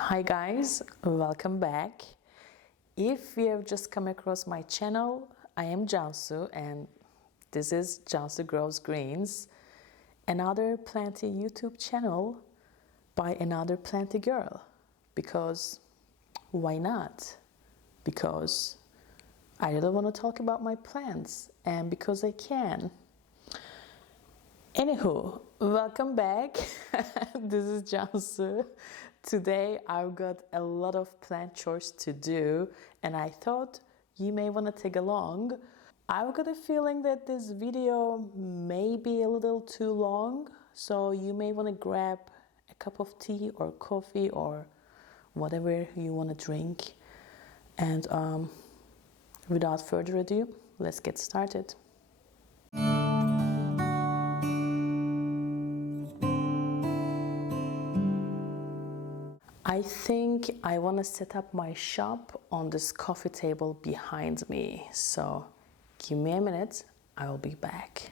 Hi guys, welcome back. If you have just come across my channel, I am Cansu and this is Cansu Grows Greens, another planty YouTube channel by another planty girl. Because why not? Because I really want to talk about my plants and because I can. Anywho, welcome back. This is Cansu. Today I've got a lot of plant chores to do and I thought you may want to tag along. I've got a feeling that this video may be a little too long, so you may want to grab a cup of tea or coffee or whatever you want to drink. And without further ado, let's get started. I think I want to set up my shop on this coffee table behind me. So give me a minute, I will be back.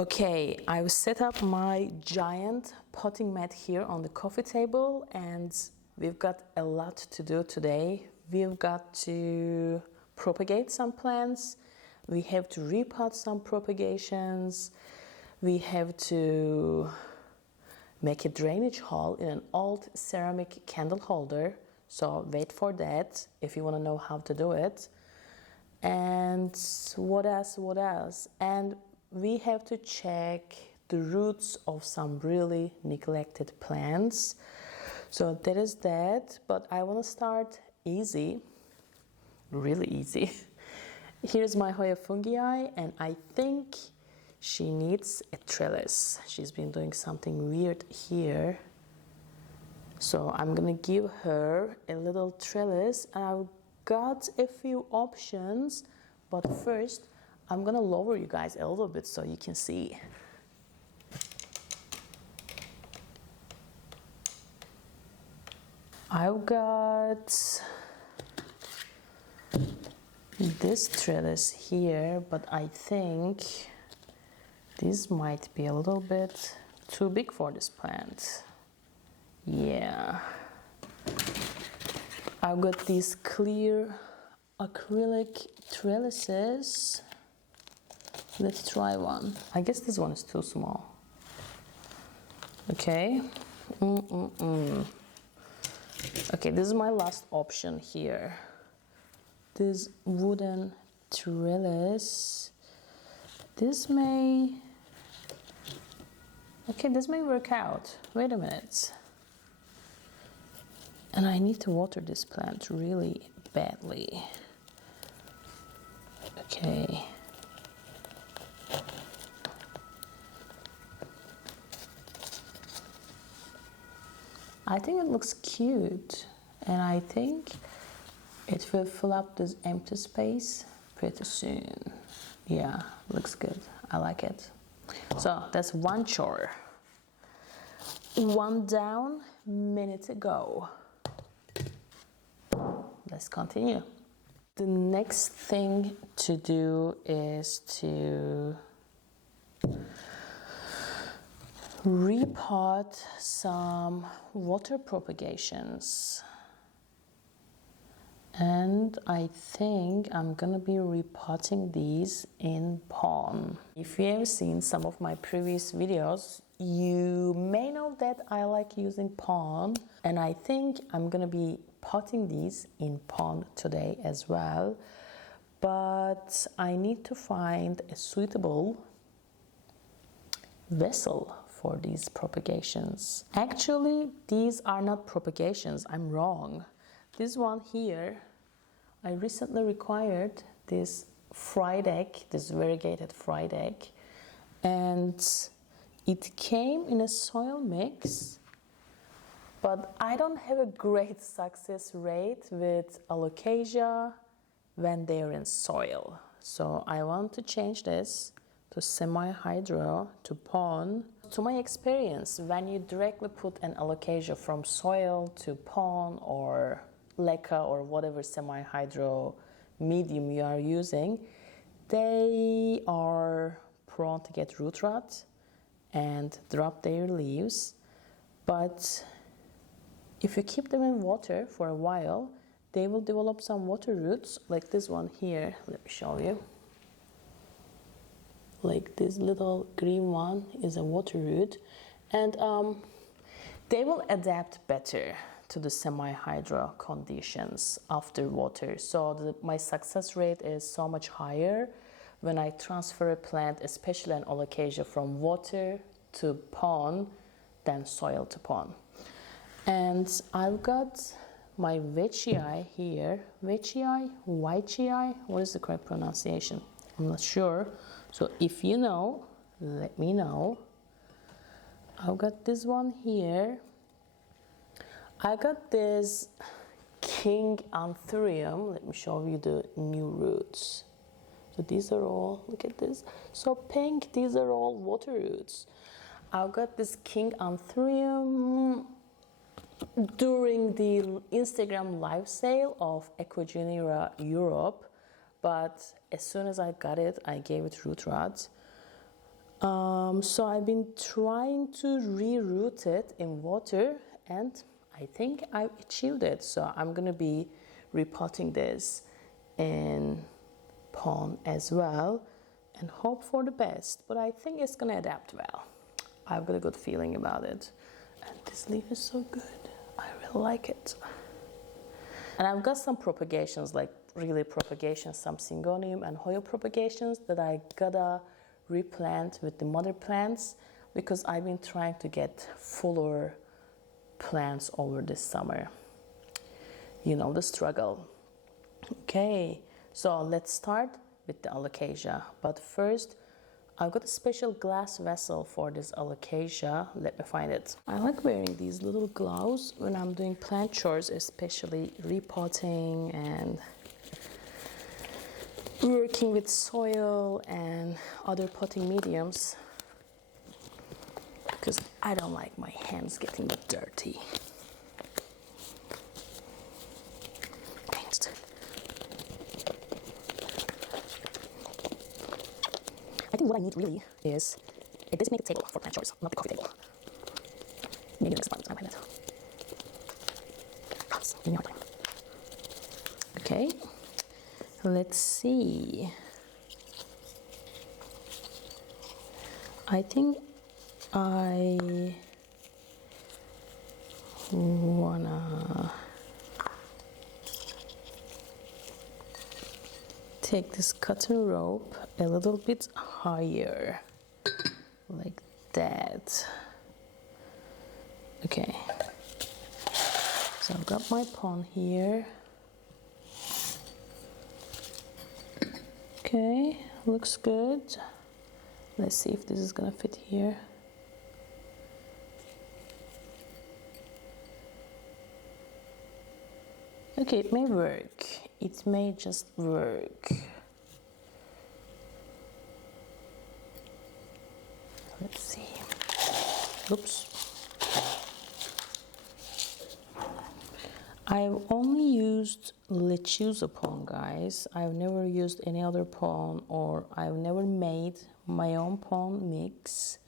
Okay, I've set up my giant potting mat here on the coffee table and we've got a lot to do today. We've got to propagate some plants. We have to repot some propagations. We have to make a drainage hole in an old ceramic candle holder. So wait for that if you want to know how to do it. And what else? And we have to check the roots of some really neglected plants. So that is that, but I want to start easy, really easy. Here's my Hoya Fungii and I think she needs a trellis. She's been doing something weird here. So I'm gonna give her a little trellis and I've got a few options, but first I'm gonna lower you guys a little bit so you can see. I've got this trellis here, but I think this might be a little bit too big for this plant. Yeah. I've got these clear acrylic trellises. Let's try one. I guess this one is too small. Okay. Okay, this is my last option here. This wooden trellis. This may work out. Wait a minute. And I need to water this plant really badly. Okay. I think it looks cute and I think it will fill up this empty space pretty soon. Yeah, looks good. I like it. So that's one chore. One down, minute to go. Let's continue. The next thing to do is to repot some water propagations. And I think I'm gonna be repotting these in pond. If you have seen some of my previous videos, you may know that I like using pond, and I think I'm gonna be potting these in pond today as well. But I need to find a suitable vessel for these propagations. Actually, these are not propagations, I'm wrong. This one here, I recently required this Frydek, this variegated Frydek, and it came in a soil mix, but I don't have a great success rate with Alocasia when they're in soil. So I want to change this to semi-hydro, to pond. To my experience, when you directly put an Alocasia from soil to pond or leca or whatever semi-hydro medium you are using, they are prone to get root rot and drop their leaves. But If you keep them in water for a while, they will develop some water roots, like this one here. Let me show you. Like this little green one is a water root, and they will adapt better to the semi-hydro conditions after water. So my success rate is so much higher when I transfer a plant, especially an Alocasia, from water to pond than soil to pond. And I've got my Veitchii here. Veitchii, what is the correct pronunciation? I'm not sure. So if you know, let me know. I've got this one here. I got this King Anthurium. Let me show you the new roots. So these are all, look at this. So pink, these are all water roots. I've got this King Anthurium during the Instagram live sale of Ecogenera Europe, but as soon as I got it, I gave it root rods. So I've been trying to reroot it in water, and I think I've achieved it. So I'm gonna be repotting this in pond as well and hope for the best, but I think it's gonna adapt well. I've got a good feeling about it, and this leaf is so good. I really like it. And I've got some propagations, like really propagations, some Syngonium and Hoya propagations that I gotta replant with the mother plants, because I've been trying to get fuller plants over this summer. You know the struggle. Okay, so let's start with the Alocasia. But first, I've got a special glass vessel for this Alocasia. Let me find it. I like wearing these little gloves when I'm doing plant chores, especially repotting and working with soil and other potting mediums, because I don't like my hands getting dirty. I think what I need really is a designated table for plant chores, not the coffee table. Maybe next time I have that. Okay, let's see. I think I wanna take this cotton rope a little bit higher, like that. Okay, so I've got my pond here. Okay, looks good. Let's see if this is gonna fit here. Okay, it may work. It may just work. Let's see. Oops. I've only used lechuza pond, guys. I've never used any other pond, or I've never made my own pond mix.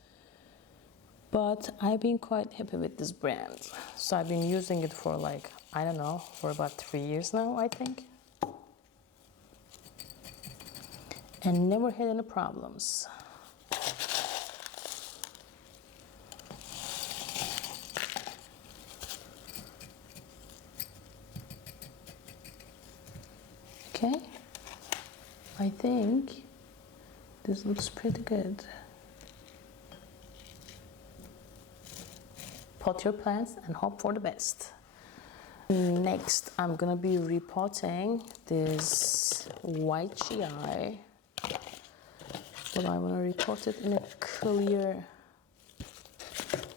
But I've been quite happy with this brand. So I've been using it for like, I don't know, for about 3 years now, I think. And never had any problems. Okay, I think this looks pretty good. Pot your plants and hope for the best. Next, I'm gonna be repotting this Veitchii, but I wanna repot it in a clear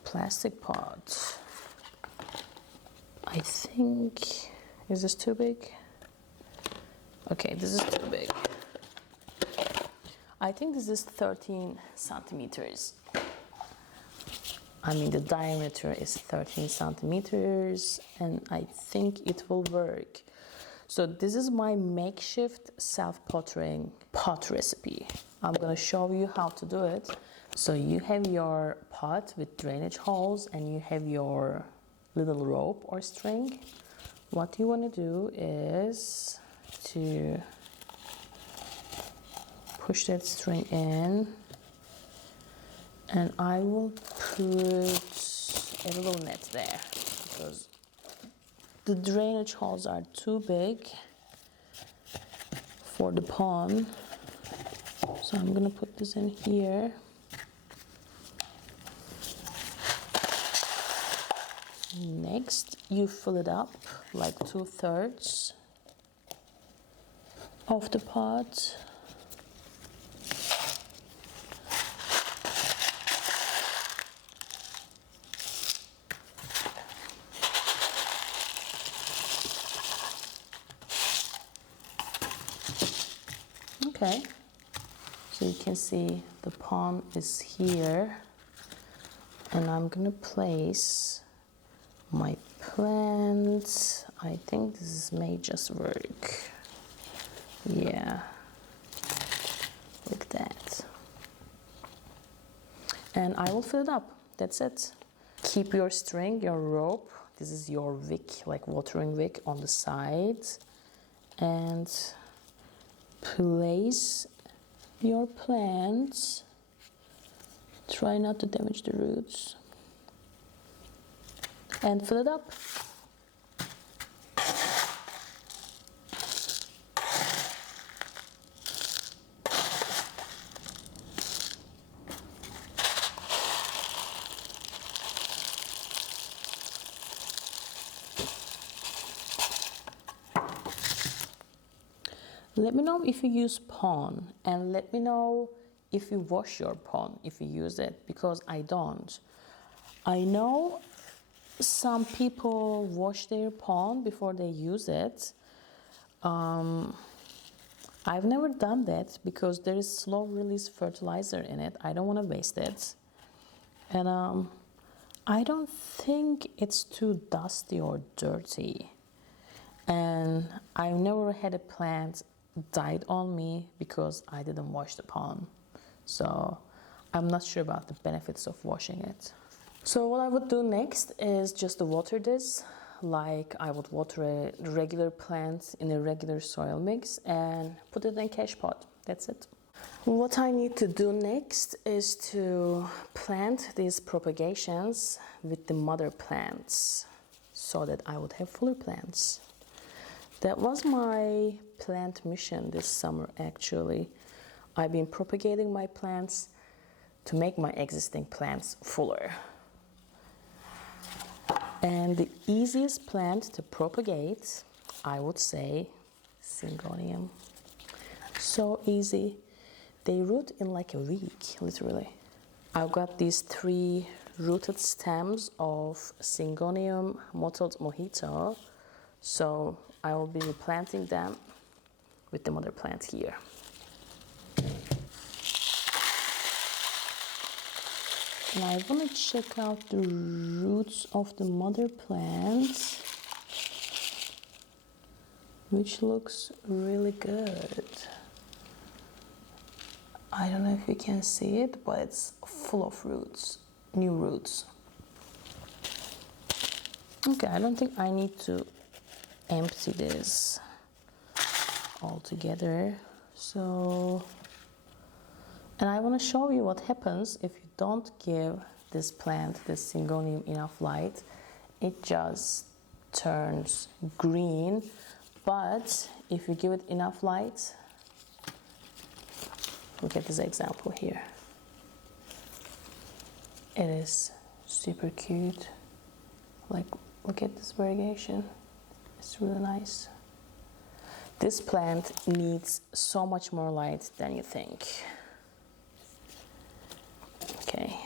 plastic pot. I think, is this too big? Okay, this is too big. I think this is 13 centimeters. I mean, the diameter is 13 centimeters, and I think it will work. So this is my makeshift self-pottering pot recipe. I'm gonna show you how to do it. So you have your pot with drainage holes, and you have your little rope or string. What you want to do is to push that string in, and I will put a little net there because the drainage holes are too big for the pond. So I'm gonna put this in here. Next, you fill it up like 2/3 of the pot. Okay, so you can see the pond is here, and I'm gonna place my plants. I think this may just work. Yeah, like that. And I will fill it up. That's it. Keep your string, your rope. This is your wick, like watering wick, on the side, and place your plants. Try not to damage the roots. And fill it up. Let me know if you use pond, and let me know if you wash your pond, if you use it, because I don't. I know some people wash their pond before they use it. I've never done that because there is slow release fertilizer in it. I don't want to waste it. And I don't think it's too dusty or dirty. And I've never had a plant died on me because I didn't wash the pond. So I'm not sure about the benefits of washing it. So what I would do next is just to water this like I would water a regular plant in a regular soil mix and put it in a cache pot. That's it. What I need to do next is to plant these propagations with the mother plants so that I would have fuller plants. That was my plant mission this summer, actually. I've been propagating my plants to make my existing plants fuller. And the easiest plant to propagate, I would say, Syngonium. So easy. They root in like a week, literally. I've got these 3 rooted stems of Syngonium mottled mojito. So I will be replanting them with the mother plant here. And I want to check out the roots of the mother plants, which looks really good. I don't know if you can see it, but it's full of roots, new roots. Okay, I don't think I need to empty this all together. So, and I want to show you what happens if you don't give this plant, this Syngonium, enough light. It just turns green, but if you give it enough light, look at this example here. It is super cute. Like, look at this variegation. It's really nice. This plant needs so much more light than you think. Okay.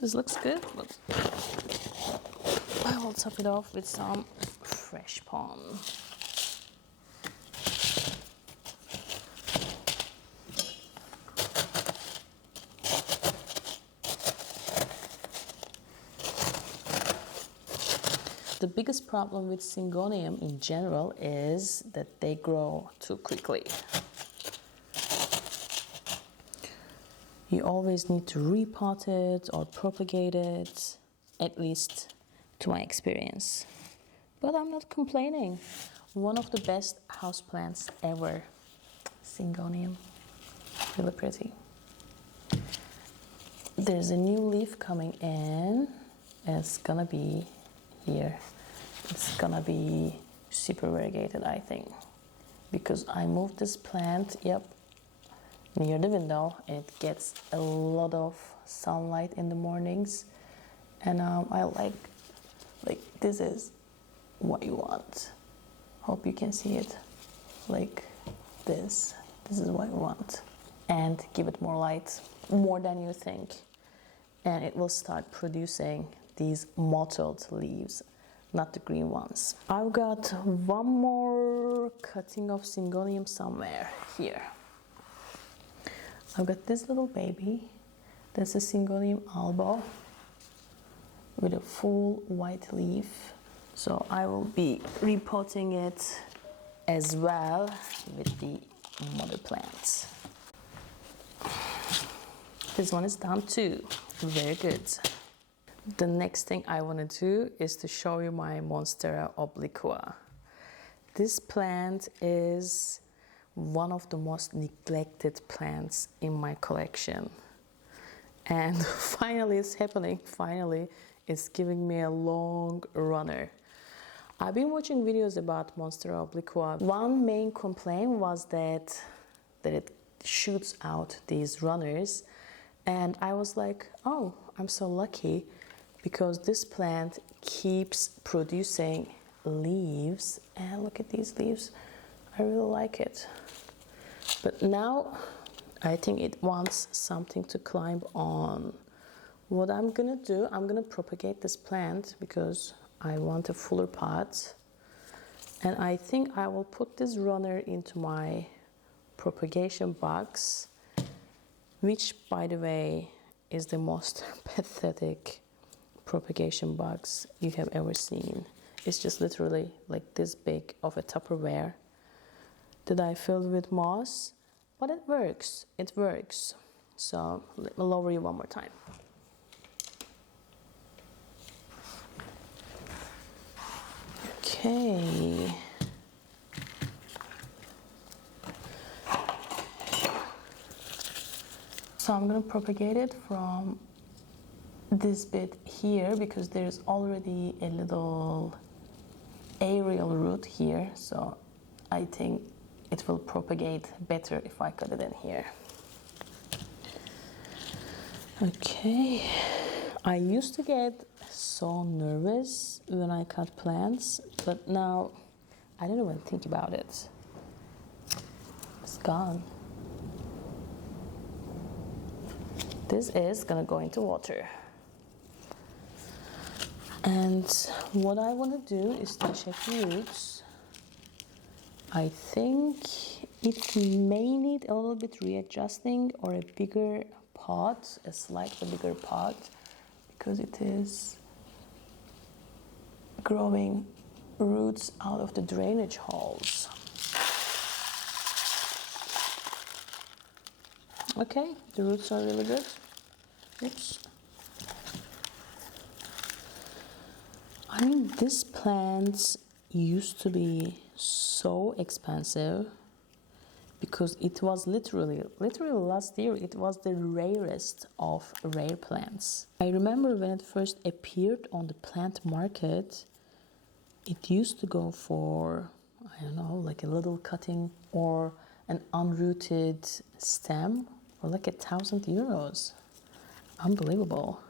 this looks good, but I will top it off with some fresh pond. The biggest problem with Syngonium in general is that they grow too quickly. You always need to repot it or propagate it, at least to my experience. But I'm not complaining. One of the best houseplants ever, Syngonium. Really pretty. There's a new leaf coming in, and it's gonna be here. It's gonna be super variegated, I think, because I moved this plant, near the window, and it gets a lot of sunlight in the mornings, and I like this is what you want. Hope you can see it, like this is what you want, and give it more light, more than you think, and it will start producing these mottled leaves, not the green ones. I've got one more cutting of Syngonium somewhere here. I've got this little baby. That's a Syngonium albo with a full white leaf. So I will be repotting it as well with the mother plants. This one is done too. Very good. The next thing I want to do is to show you my Monstera Obliqua. This plant is one of the most neglected plants in my collection, and finally it's happening. Finally it's giving me a long runner. I've been watching videos about Monstera Obliqua. One main complaint was that it shoots out these runners, and I was like, oh, I'm so lucky, because this plant keeps producing leaves, and look at these leaves. I really like it. But now I think it wants something to climb on. What I'm gonna do, I'm gonna propagate this plant because I want a fuller pot. And I think I will put this runner into my propagation box, which, by the way, is the most pathetic propagation box you have ever seen. It's just literally like this big of a Tupperware that I filled with moss, but it works. So let me lower you one more time. Okay. So I'm gonna propagate it from this bit here, because there's already a little aerial root here, so I think it will propagate better if I cut it in here. Okay, I used to get so nervous when I cut plants, but now I don't even think about it. It's gone. This is gonna go into water. And what I want to do is to check the roots. I think it may need a little bit readjusting, or a bigger pot, a slightly bigger pot, because it is growing roots out of the drainage holes. Okay, the roots are really good. Oops. I mean, this plant used to be so expensive because it was literally last year it was the rarest of rare plants. I remember when it first appeared on the plant market, it used to go for, I don't know, like a little cutting or an unrooted stem for like €1,000. Unbelievable.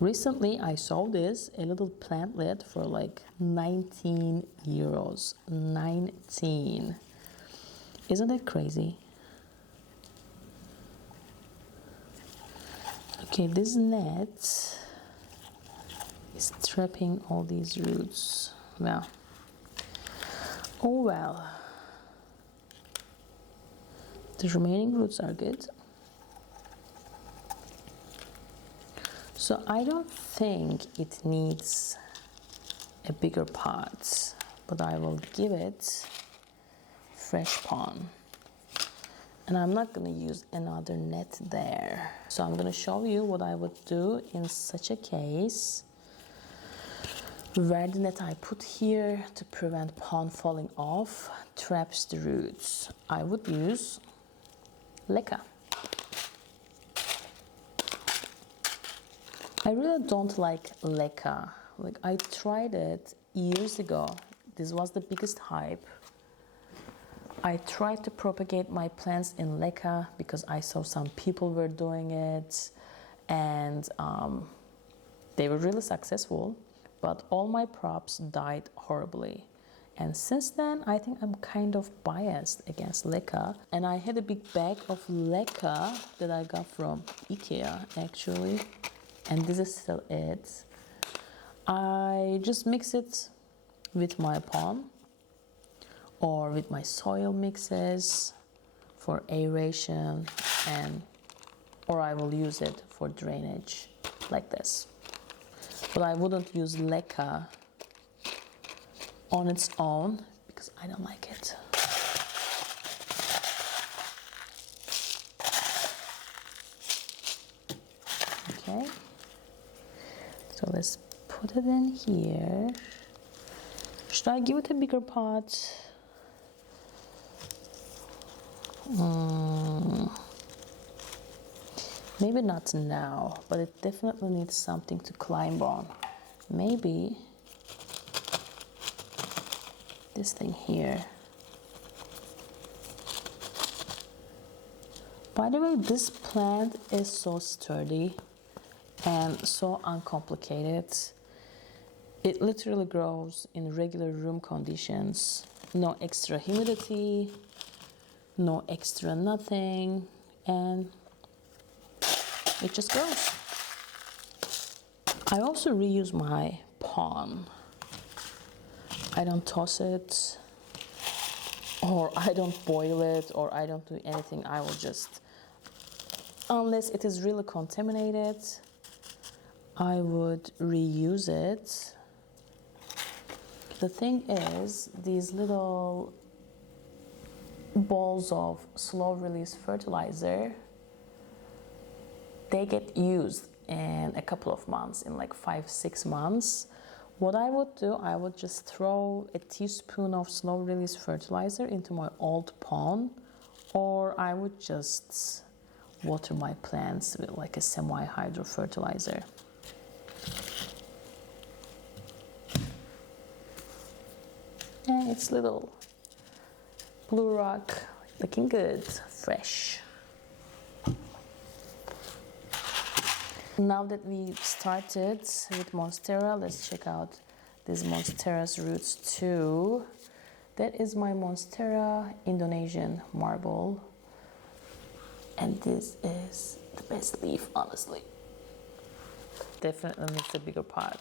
Recently I saw this, a little plantlet, for like €19. 19. Isn't that crazy? Okay, this net is trapping all these roots. Well, oh well. The remaining roots are good. So I don't think it needs a bigger pot, but I will give it fresh pond. And I'm not going to use another net there. So I'm going to show you what I would do in such a case where the net I put here to prevent pond falling off traps the roots. I would use leca. I really don't like leca. Like, I tried it years ago. This was the biggest hype. I tried to propagate my plants in leca because I saw some people were doing it, and they were really successful, but all my props died horribly. And since then, I think I'm kind of biased against leca. And I had a big bag of leca that I got from IKEA, actually. And this is still it. I just mix it with my pond or with my soil mixes for aeration, or I will use it for drainage like this. But I wouldn't use leca on its own because I don't like it. Okay, so let's put it in here. Should I give it a bigger pot? Maybe not now, but it definitely needs something to climb on. Maybe this thing here. By the way, this plant is so sturdy and so uncomplicated. It literally grows in regular room conditions. No extra humidity, no extra nothing, and it just grows. I also reuse my pond. I don't toss it, or I don't boil it, or I don't do anything. I will just, unless it is really contaminated, I would reuse it. The thing is, these little balls of slow release fertilizer, they get used in a couple of months, in like 5-6 months. What I would do, I would just throw a teaspoon of slow release fertilizer into my old pond, or I would just water my plants with like a semi-hydro fertilizer. And it's little blue rock, looking good, fresh. Now that we've started with Monstera, let's check out this Monstera's roots too. That is my Monstera Indonesian marble. And this is the best leaf, honestly. Definitely needs a bigger pot.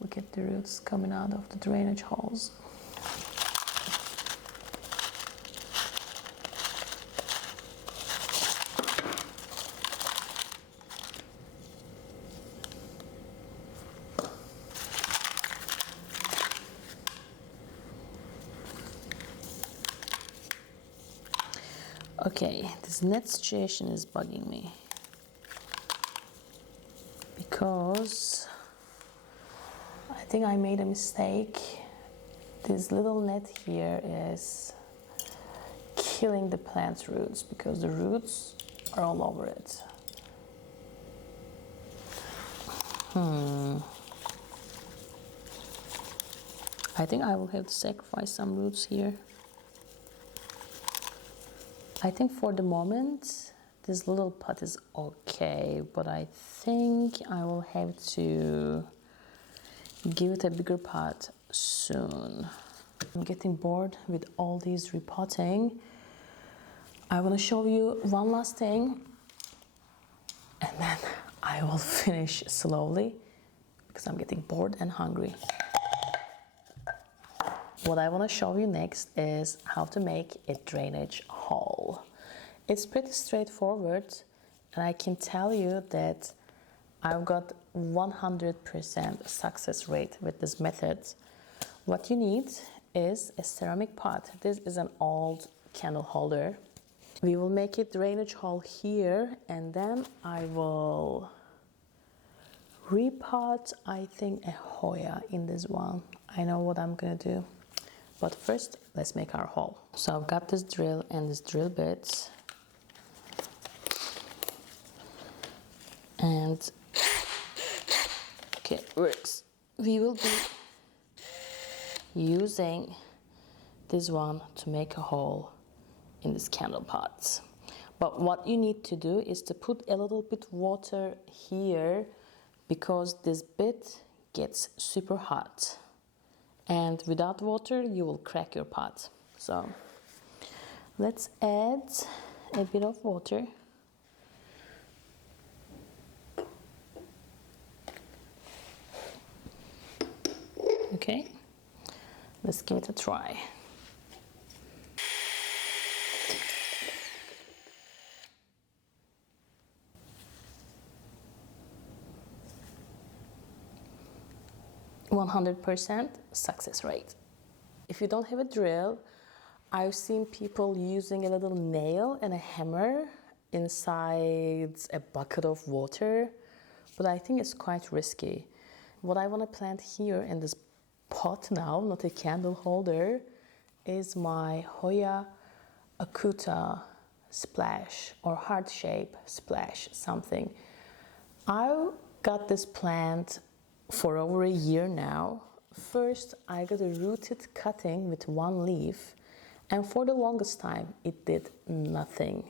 Look at the roots coming out of the drainage holes. Okay, this net situation is bugging me because I think I made a mistake. This little net here is killing the plant's roots because the roots are all over it. I think I will have to sacrifice some roots here. I think for the moment, this little pot is okay, but I think I will have to give it a bigger pot soon. I'm getting bored with all these repotting. I want to show you one last thing. A and then I will finish slowly because I'm getting bored and hungry. What I want to show you next is how to make a drainage hole. It's pretty straightforward, and I can tell you that I've got 100% success rate with this method. What you need is a ceramic pot. This is an old candle holder. We will make a drainage hole here, and then I will repot, I think, a Hoya in this one. I know what I'm gonna do. But first, let's make our hole. So I've got this drill and this drill bit. And, okay, it works. We will be using this one to make a hole in this candle pot. But what you need to do is to put a little bit water here because this bit gets super hot. And without water, you will crack your pot. So let's add a bit of water. Okay, let's give it a try. %100% success rate. If you don't have a drill, I've seen people using a little nail and a hammer inside a bucket of water, but I think it's quite risky. What I want to plant here in this pot now, not a candle holder, is my Hoya Acuta splash or heart shape splash something. I got this plant for over a year now. First, I got a rooted cutting with one leaf, and for the longest time, it did nothing.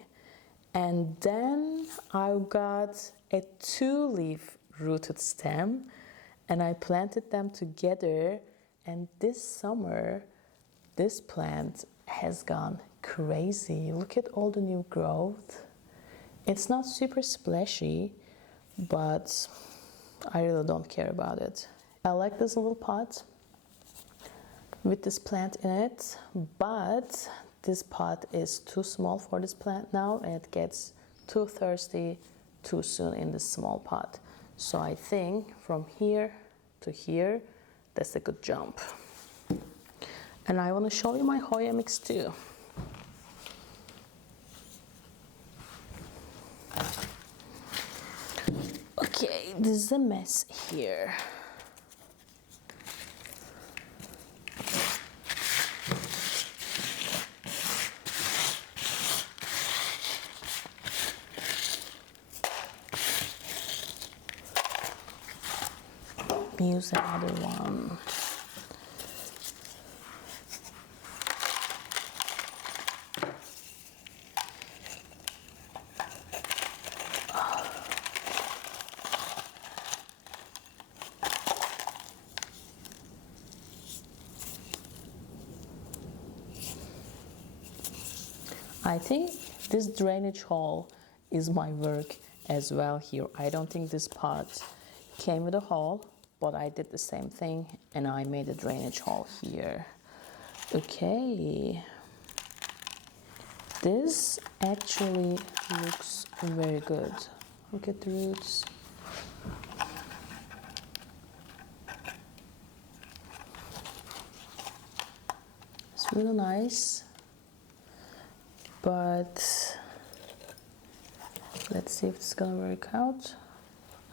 And then I got a 2-leaf rooted stem, and I planted them together, and this summer, this plant has gone crazy. Look at all the new growth. It's not super splashy, but I really don't care about it. I like this little pot with this plant in it, but this pot is too small for this plant now, and it gets too thirsty too soon in this small pot. So I think from here to here, that's a good jump. And I want to show you my Hoya mix too. Okay, this is a mess here. Use another one. I think this drainage hole is my work as well here. I don't think this pot came with a hole, but I did the same thing and I made a drainage hole here. Okay, this actually looks very good. Look at the roots. It's really nice, but let's see if it's gonna work out.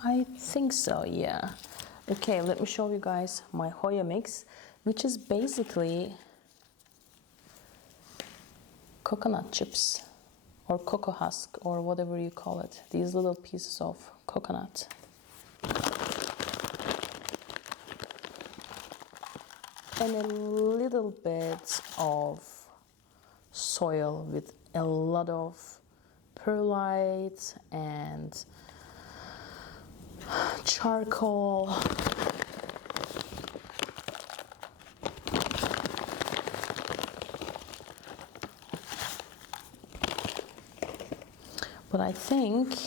I think so, yeah. Okay, let me show you guys my Hoya mix, which is basically coconut chips or cocoa husk or whatever you call it. These little pieces of coconut. And a little bit of soil with a lot of perlite and charcoal. But I think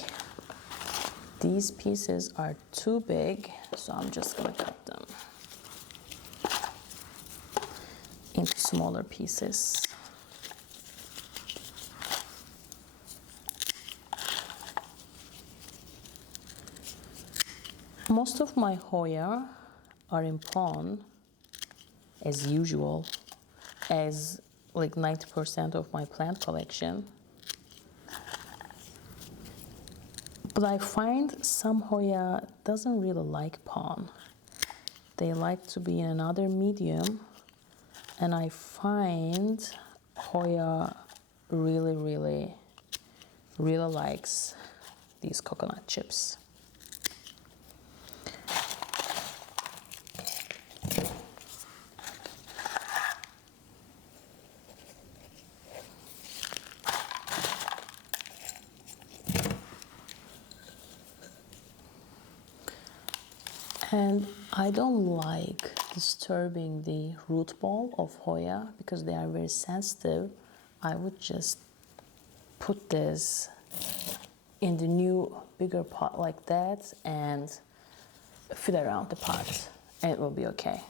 These pieces are too big, so I'm just gonna cut them into smaller pieces. Most of my Hoya are in pawn, as usual, as like 90% of my plant collection. But I find some Hoya doesn't really like pawn. They like to be in another medium, and I find Hoya really likes these coconut chips. And I don't like disturbing the root ball of Hoya because they are very sensitive. I would just put this in the new bigger pot like that and fit around the pot, and it will be okay.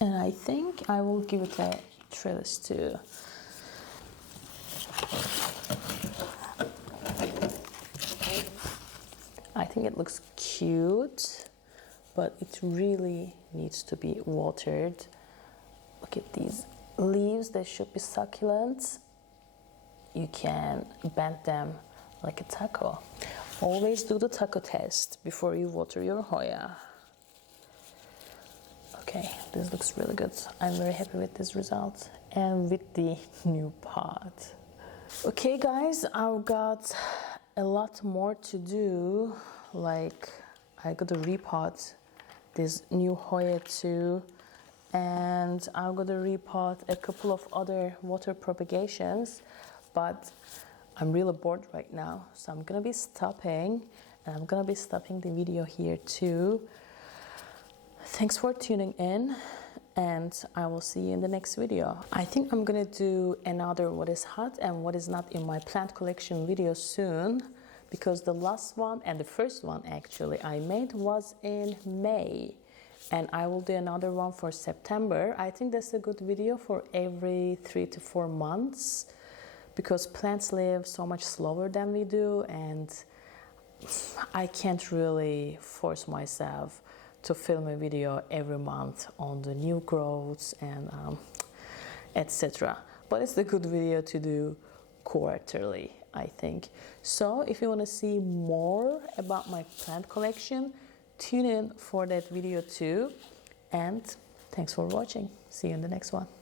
And I think I will give it a trellis too. I think it looks cute, but it really needs to be watered. Look at these leaves, they should be succulent. You can bend them like a taco. Always do the taco test before you water your Hoya. Okay, this looks really good. I'm very happy with this result and with the new pot. Okay guys, I've got a lot more to do. Like I got to repot this new Hoya too, and I'm gonna repot a couple of other water propagations, but I'm really bored right now, so I'm gonna be stopping, and I'm gonna be stopping the video here too. Thanks for tuning in, and I will see you in the next video. I think I'm gonna do another what is hot and what is not in my plant collection video soon, because the last one and the first one actually I made was in May, and I will do another one for September. I think that's a good video for every 3 to 4 months, because plants live so much slower than we do, and I can't really force myself to film a video every month on the new growths and etc. But it's a good video to do quarterly, I think. So if you want to see more about my plant collection, tune in for that video too. And thanks for watching. See you in the next one.